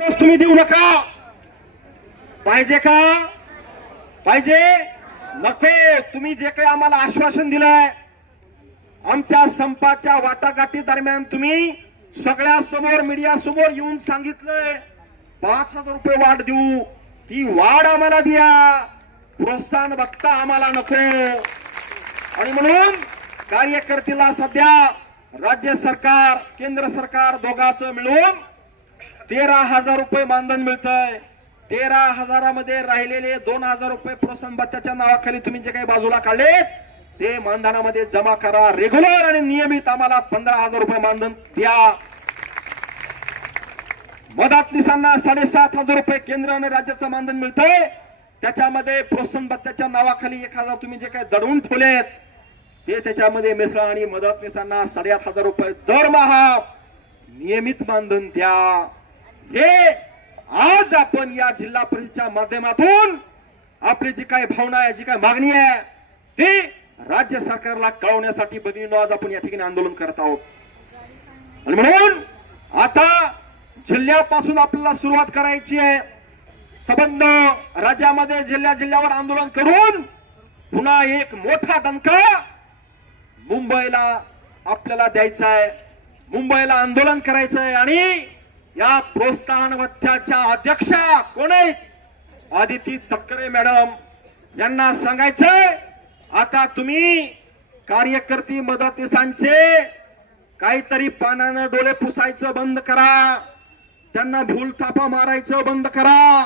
तुम्ही देऊ नका. पाहिजे का? पाहिजे नको. तुम्ही जे काही आम्हाला आश्वासन दिलंय आमच्या संपाच्या वाटाघाटी दरम्यान तुम्ही सगळ्या समोर मीडिया समोर येऊन सांगितलंय 5,000 रुपये वाढ देऊ. ती वाढ आम्हाला द्या. प्रोत्साहन बघता आम्हाला नको. आणि म्हणून कार्यकर्त्याला सध्या राज्य सरकार केंद्र सरकार दोघांचं मिळून 13,000 रुपये मानधन मिळतंय. 13,000 मध्ये राहिलेले 2,000 रुपये प्रोत्साहन भत्त्याच्या नावाखाली तुम्ही जे काही बाजूला काढलेत ते मानधनामध्ये जमा करा. रेग्युलर आणि नियमित आम्हाला 15,000 रुपये मानधन द्या. मदतनीसांना 7,500 रुपये केंद्र आणि राज्याचं मानधन मिळतंय. त्याच्यामध्ये प्रोत्साहन भत्त्याच्या नावाखाली 1,000 तुम्ही जे काही दडवून ठेवलेत ते त्याच्यामध्ये मिसळा आणि मदतनीसांना 8,500 रुपये दरमहा नियमित मानधन द्या. हे आज आपण या जिल्हा परिषदेच्या माध्यमातून आपली जी काही भावना आहे जी काही मागणी आहे ती राज्य सरकारला कळवण्यासाठी भगिनींनो आज आपण या ठिकाणी आंदोलन करत आहोत. आणि म्हणून आता जिल्ह्यापासून आपल्याला सुरुवात करायची आहे. संबंध राज्यामध्ये जिल्ह्यावर आंदोलन करून पुन्हा एक मोठा दणका मुंबईला आपल्याला द्यायचा आहे. मुंबईला आंदोलन करायचं आहे. आणि या प्रोत्साहन भत्त्याच्या अध्यक्षा कोण आहेत? आदिती तटकरे मॅडम यांना सांगायचंय आता तुम्ही कार्यकर्ती मदतनीसांचे काहीतरी पानानं डोळे पुसायचं बंद करा. त्यांना भूलथापा मारायचं बंद करा.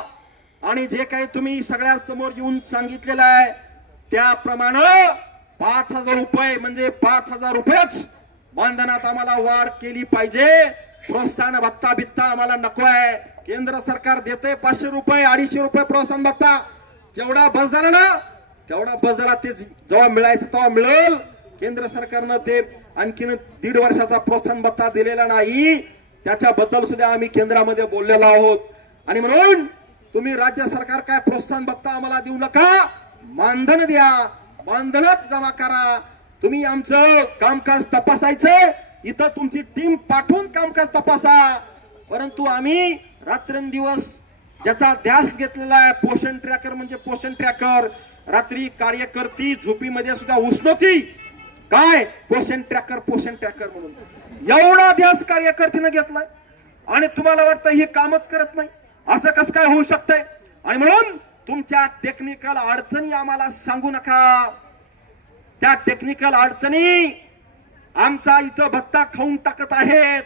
आणि जे काही तुम्ही सगळ्या समोर येऊन सांगितलेलं आहे त्याप्रमाणे 5,000 रुपये म्हणजे 5,000 रुपयेच मानधनात आम्हाला वाढ केली पाहिजे. प्रोत्साहन भत्ता बित्ता आम्हाला नको आहे. केंद्र सरकार देते 500 रुपये 250 रुपये प्रोत्साहन भत्ता. तेवढा बस झाला ना? तेवढा बस झाला. ते जेव्हा मिळायचं तेव्हा मिळेल. केंद्र सरकारनं ते आणखीन 1.5 वर्षाचा प्रोत्साहन भत्ता दिलेला नाही. त्याच्याबद्दल सुद्धा आम्ही केंद्रामध्ये बोललेलो आहोत. आणि म्हणून तुम्ही राज्य सरकार काय प्रोत्साहन भत्ता आम्हाला देऊ नका. मानधन द्या. मानधनात जमा करा. तुम्ही आमचं कामकाज तपासायचं इथं तुमची टीम पाठवून कामकाज तपासा. परंतु आम्ही रात्रंदिवस ज्याचा ध्यास घेतलेला आहे पोषण ट्रॅकर म्हणजे पोषण ट्रॅकर. रात्री कार्यकर्ती झोपीमध्ये सुद्धा उष्णती काय पोषण ट्रॅकर म्हणून एवढा ध्यास कार्यकर्तीनं घेतलाय. आणि तुम्हाला वाटतं हे कामच करत नाही असं कसं काय होऊ शकतंय? आणि म्हणून तुमच्या टेक्निकल अडचणी आम्हाला सांगू नका. त्या टेक्निकल अडचणी आमचा इथं भत्ता खाऊन टाकत आहेत.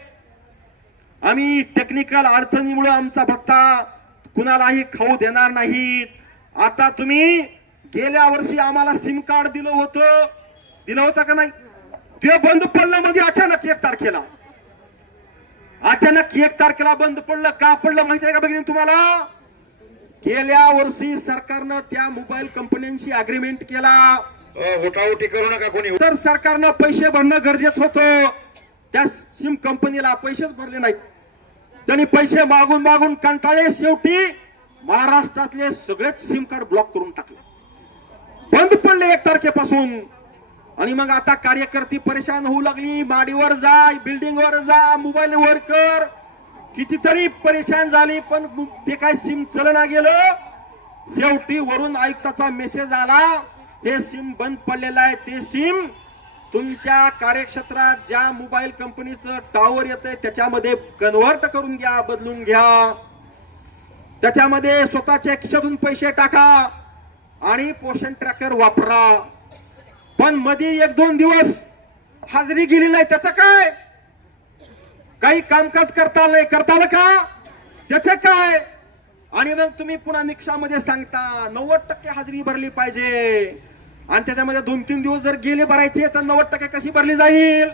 आम्ही टेक्निकल अडचणीमुळे आमचा भत्ता कुणालाही खाऊ देणार नाहीत. आता तुम्ही गेल्या वर्षी आम्हाला सिम कार्ड दिलं होतं का नाही? ते बंद पडलं म्हणजे अचानक 1 तारखेला बंद पडलं. का पडलं माहिती आहे का बघितलं तुम्हाला? गेल्या वर्षी सरकारनं त्या मोबाईल कंपन्यांशी अग्रीमेंट केला. उठाउठी करू नका कोणी. तर सरकारनं पैसे भरणं गरजेचं होतं. त्या सिम कंपनीला पैसेच भरले नाहीत. त्यांनी पैसे मागून कंटाळे शेवटी महाराष्ट्रातले सगळेच सिम कार्ड ब्लॉक करून टाकले. बंद पडले 1 तारखेपासून. आणि मग आता कार्यकर्ती परेशान होऊ लागली. माडीवर जा, बिल्डिंगवर जा, मोबाईल वर कर. कितीतरी परेशान झाली पण ते काय सिम चलना गेलं. शेवटी वरून आयुक्ताचा मेसेज आला हे सिम बंद पडलेलं आहे. ते सिम तुमच्या कार्यक्षेत्रात ज्या मोबाईल कंपनीचं टॉवर येतंय त्याच्यामध्ये कन्व्हर्ट करून घ्या, बदलून घ्या. त्याच्यामध्ये स्वतःच्या खिशातून पैसे टाका आणि पोषण ट्रॅकर वापरा. पण मध्ये 1-2 दिवस हाजरी गेली नाही त्याचं काय? काही कामकाज करता आलं का? त्याचं काय? आणि मग तुम्ही पुन्हा निकषामध्ये सांगता 90% हाजरी भरली पाहिजे. आणि त्याच्यामध्ये 2-3 दिवस जर गेले भरायचे तर 90% कशी भरली जाईल?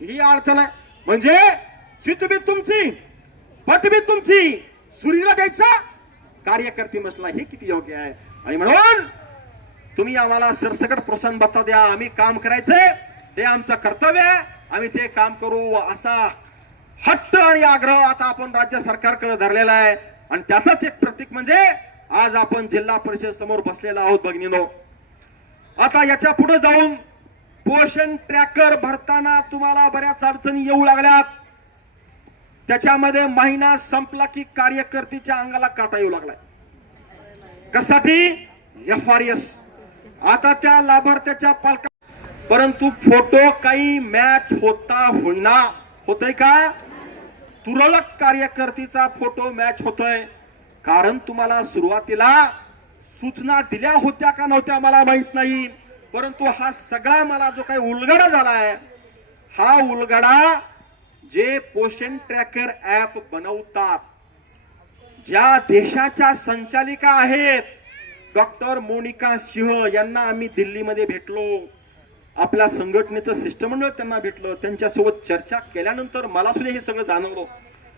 ही अडचण आहे. म्हणजे चितबी तुमची पटबी तुमची सुरीला द्यायचा कार्यकर्ती मसला. हे किती योग्य आहे? आणि म्हणून तुम्ही आम्हाला सरसकट प्रोत्साहन भत्ता द्या. आम्ही काम करायचंय ते आमचं कर्तव्य आहे. आम्ही ते काम करू असा हट्ट आणि आग्रह आता आपण राज्य सरकारकडे धरलेला आहे. आणि त्याचाच एक प्रतीक म्हणजे आज आपण जिल्हा परिषद समोर बसलेला आहोत भगिनीनो. आता याच्या पुढे जाऊन पोषण ट्रॅकर भरताना तुम्हाला बऱ्याच अडचणी येऊ लागल्यात. त्याच्यामध्ये महिना संपला की कार्यकर्त्याच्या अंगाला काटा येऊ लागलाय. कशासाठी? FRS. आता त्या लाभार्थ्याच्या पालका, परंतु फोटो काही मॅच होता होईना. होतय का? तुरळक कार्यकर्त्याचा फोटो मॅच होतोय. कारण तुम्हाला सुरुवातीला सूचना दिल्या होत्या का नव्हत्या मला माहित नाही, परंतु हा सगळा मला जो काही उलगडा झालाय, हा उलगडा जे पोषण ट्रॅकर ऍप बनवतात, ज्या देशाच्या संचालिका आहेत डॉक्टर मोनिका सिंह यांना आम्ही दिल्लीमध्ये भेटलो. आपल्या संघटनेचं शिष्टमंडळ त्यांना भेटलं. त्यांच्यासोबत चर्चा केल्यानंतर मला सुद्धा हे सगळं जाणवलं.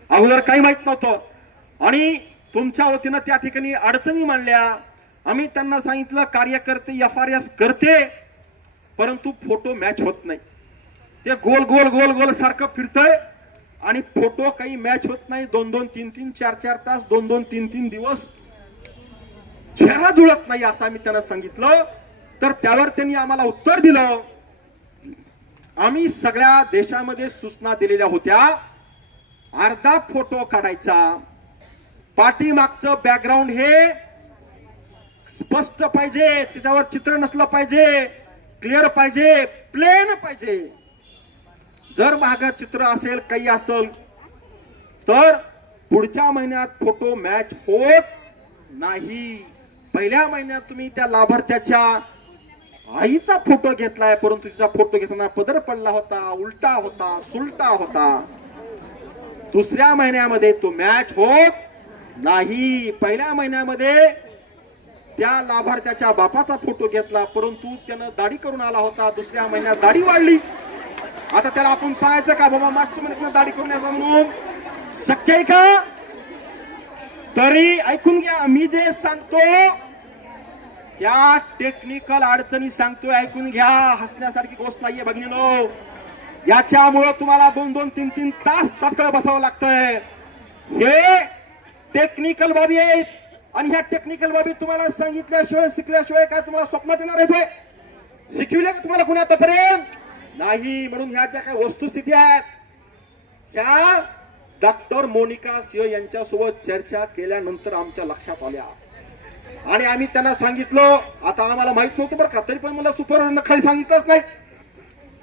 अगोदर काही माहित नव्हतं आणि तुमच्या वतीनं त्या ठिकाणी अडचणी मांडल्या. आम्ही त्यांना सांगितलं कार्यकर्ते FRS करते, परंतु फोटो मॅच होत नाही. ते गोल गोल गोल गोल सारखं फिरतंय आणि फोटो काही मॅच होत नाही. 2-2, 3-3, 4-4 तास, 2-2, 3-3 दिवस चेहरा जुळत नाही असं आम्ही त्यांना सांगितलं. तर त्यावर त्यांनी आम्हाला उत्तर दिलं, आम्ही सगळ्या देशामध्ये सूचना दिलेल्या होत्या. अर्धा फोटो काढायचा, पाठीमागचं बॅकग्राऊंड हे स्पष्ट पाहिजे, त्याच्यावर चित्र नसलं पाहिजे, क्लिअर पाहिजे, प्लेन पाहिजे. जर मागं चित्र असेल, काही असेल तर पुढच्या महिन्यात फोटो मॅच होत नाही. पहिल्या महिन्यात तुम्ही त्या लाभार्थ्याच्या आईचा फोटो घेतलाय, परंतु तिचा फोटो घेताना पदर पडला होता, उलटा होता, सुलटा होता. दुसऱ्या महिन्यामध्ये तो मॅच होत नाही. पहिल्या महिन्यामध्ये त्या लाभार्थ्याच्या बापाचा फोटो घेतला, परंतु त्यानं दाढी करून आला होता. दुसऱ्या महिन्यात दाढी वाढली. आता त्याला आपण सांगायचं का बाबा मागच्या महिन्यात दाढी करून यायचा म्हणून? शक्य आहे का? तरी ऐकून घ्या, मी जे सांगतो त्या टेक्निकल अडचणी सांगतोय, ऐकून घ्या. हसण्यासारखी गोष्ट नाहीये भगिनीनो. याच्यामुळं तुम्हाला 2-2, 3-3 तास तात्काळ बसावं लागतंय. हे टेक्निकल बाबी आहेत आणि ह्या टेक्निकल बाबी तुम्हाला सांगितल्याशिवाय, शिकल्याशिवाय काय तुम्हाला स्वप्नात येणार आहे? शिकविले का तुम्हाला कुणी आतापर्यंत? नाही. म्हणून ह्या ज्या काही वस्तुस्थिती आहेत, ह्या डॉक्टर मोनिका सिंह यांच्यासोबत चर्चा केल्यानंतर आमच्या लक्षात आल्या आणि आम्ही त्यांना सांगितलं. आता आम्हाला माहित नव्हतं बरं का, तरी पण मला सुपरवायझरनं खाली सांगितलंच नाही.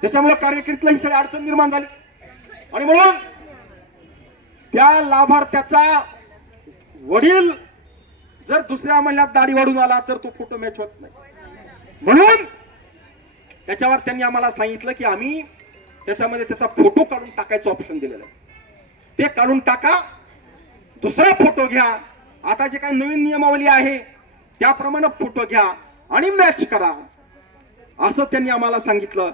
त्याच्यामुळे कार्यकर्त्याला ही सगळी अडचण निर्माण झाली आणि म्हणून त्या लाभार्थ्याचा वडील जर दुसऱ्या महिन्यात दाढी वाढून आला तर तो फोटो मॅच होत नाही. म्हणून त्याच्यावर त्यांनी आम्हाला सांगितलं की आम्ही त्याच्यामध्ये त्याचा फोटो काढून टाकायचं ऑप्शन दिलेलं आहे. ते काढून टाका, दुसरा फोटो घ्या. आता जे काही नवीन नियमावली आहे त्याप्रमाणे फोटो घ्या आणि मॅच करा असं त्यांनी आम्हाला सांगितलं.